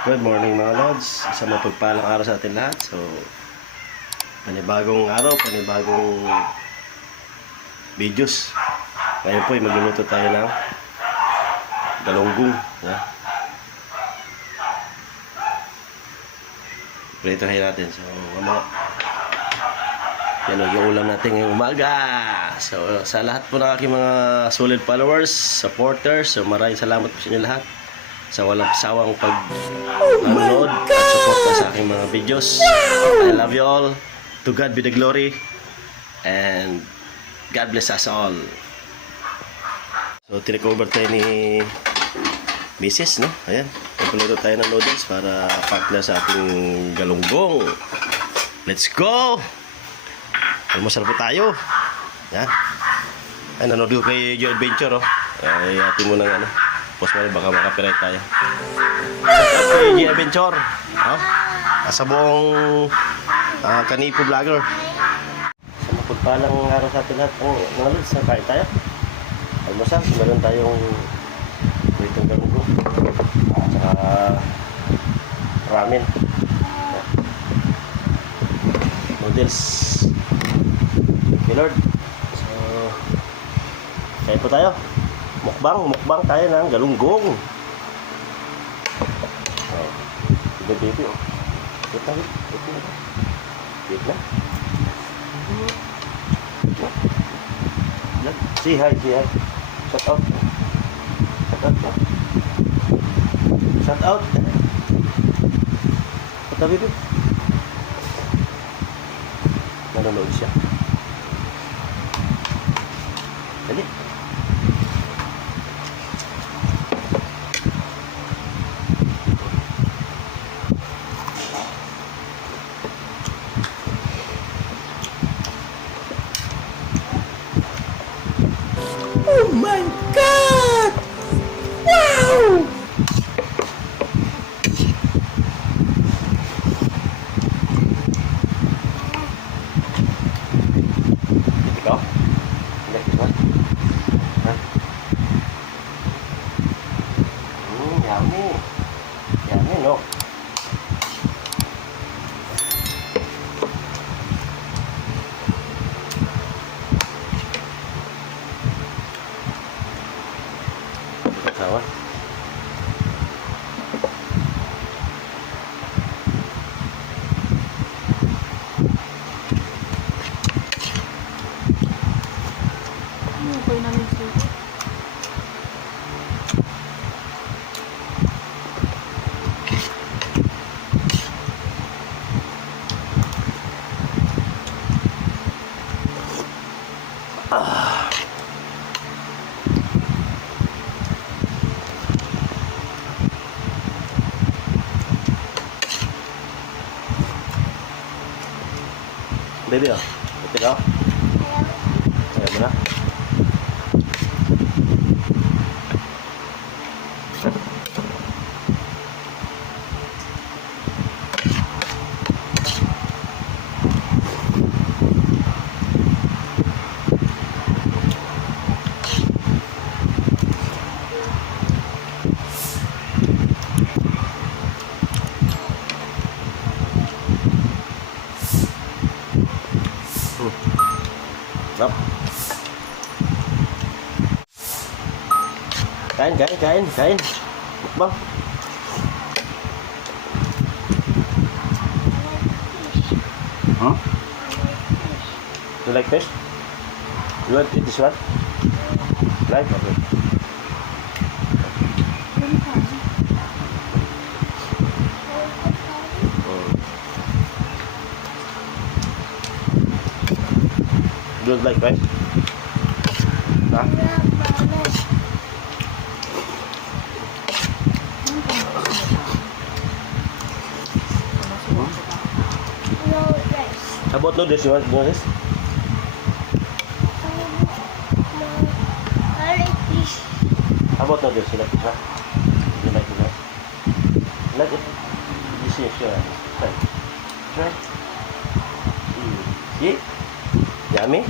Good morning mga lods. Isang mapagpalang araw sa atin lahat. So, panibagong araw, panibagong videos. Ngayon po ay magluluto tayo ng galunggong. Yeah. Pritohin natin. So, mamaya. Yan yung ulam natin ngayong umaga. So, sa lahat po ng aking mga solid followers, supporters, so maraming salamat po sa inyo lahat sa walang sawang pag-download at support sa aking mga videos. I love you all. To God be the glory. And God bless us all. So, tinikover tayo ni Mrs. No? Ayan. Nagpuluto tayo ng noodles para partner sa ating galunggong. Let's go! Almusal po tayo. Yan. Ay, nanood ko kay Joe Adventure. Ay, atin mo ng ano. Post mo rin, baka makapirate tayo. Shout Joe Adventure. Sa buong Kanipo Vlogger. Sa mapagpalang araw sa atin lahat. Mga lods, kain tayo. Almusal, meron tayong itong galunggong. Saka ramen. Noodles. Thank you Lord. So, kain po tayo. Mukbang tayo ng galunggong. Ito baby oh. Ito na. Say hi. Shout out. Ito baby. Nanonood siya. Dali. Oh my God! Wow! Ikaw? Like this one? Yummy. Yummy, no? Kasawa. Okay namin sir. Baby, oh. Ito ka? Ayaw mo na? Rap. Kain. Mukbang. Huh? You like fish? You want to eat this one? Like? Okay. You don't like fish? Huh? How about noodles? You want noodles? How about noodles? You like this one? You like it? You like it? You see, sure. Try. See? Yummy?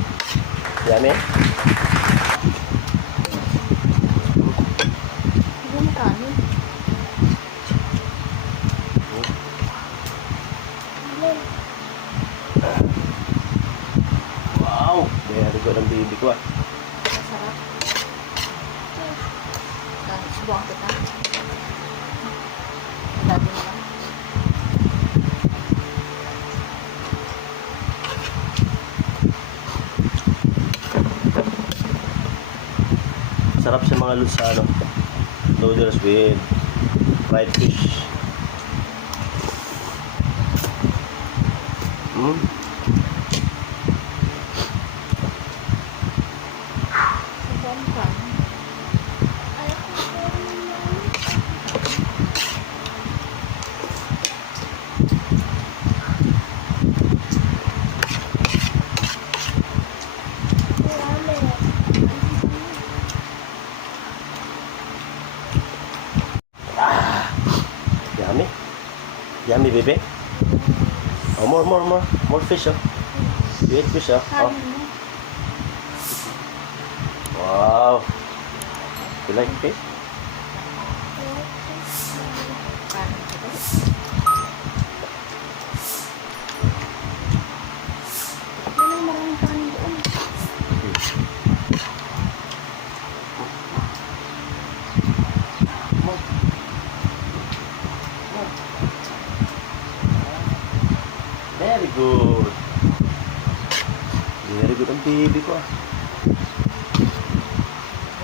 Yummy? Hindi mo kanin. Sabi mo lang. Sarap sa mga lods sa ano, noodles with fried fish. Mm. Ibang ka. Yummy. Yummy, baby. Oh, more fish, oh. You eat fish, oh. Oh. Kanin mo. Wow. You like fish? Kanin ko ba? Yan ang maraming kanin doon. Very good. Very good ang baby ko, ah.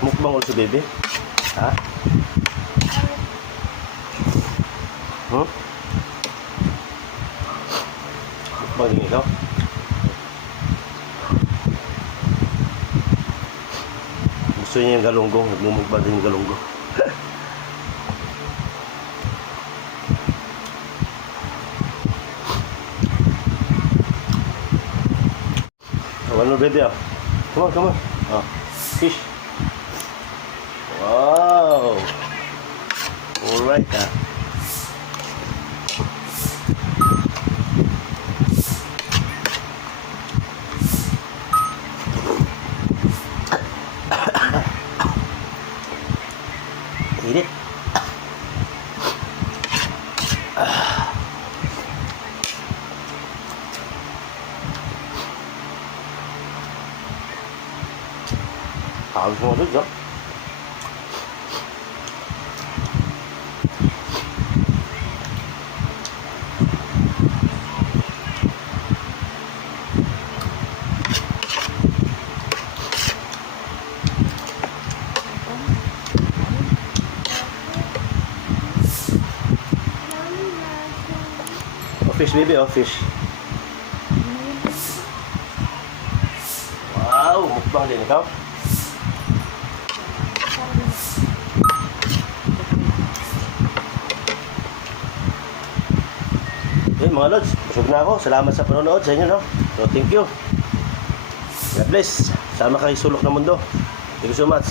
Mukbang also, baby. Ha? Hmm? Mukbang din ikaw? Gusto niya yung galunggong. Nagmumukbang din yung galunggong. Oh, ano, baby, ah? Come on. Oh, fish. Wow. Alright, ah. Eat it. Ayos mo doon, ah. Oh, fish, baby, oh, fish. Wow, mukbang din ikaw. Okay, mga lods, busog na ako. Salamat sa panonood sa inyo, no? So, thank you. God bless. Sama kayo sulok ng mundo. Thank you so much.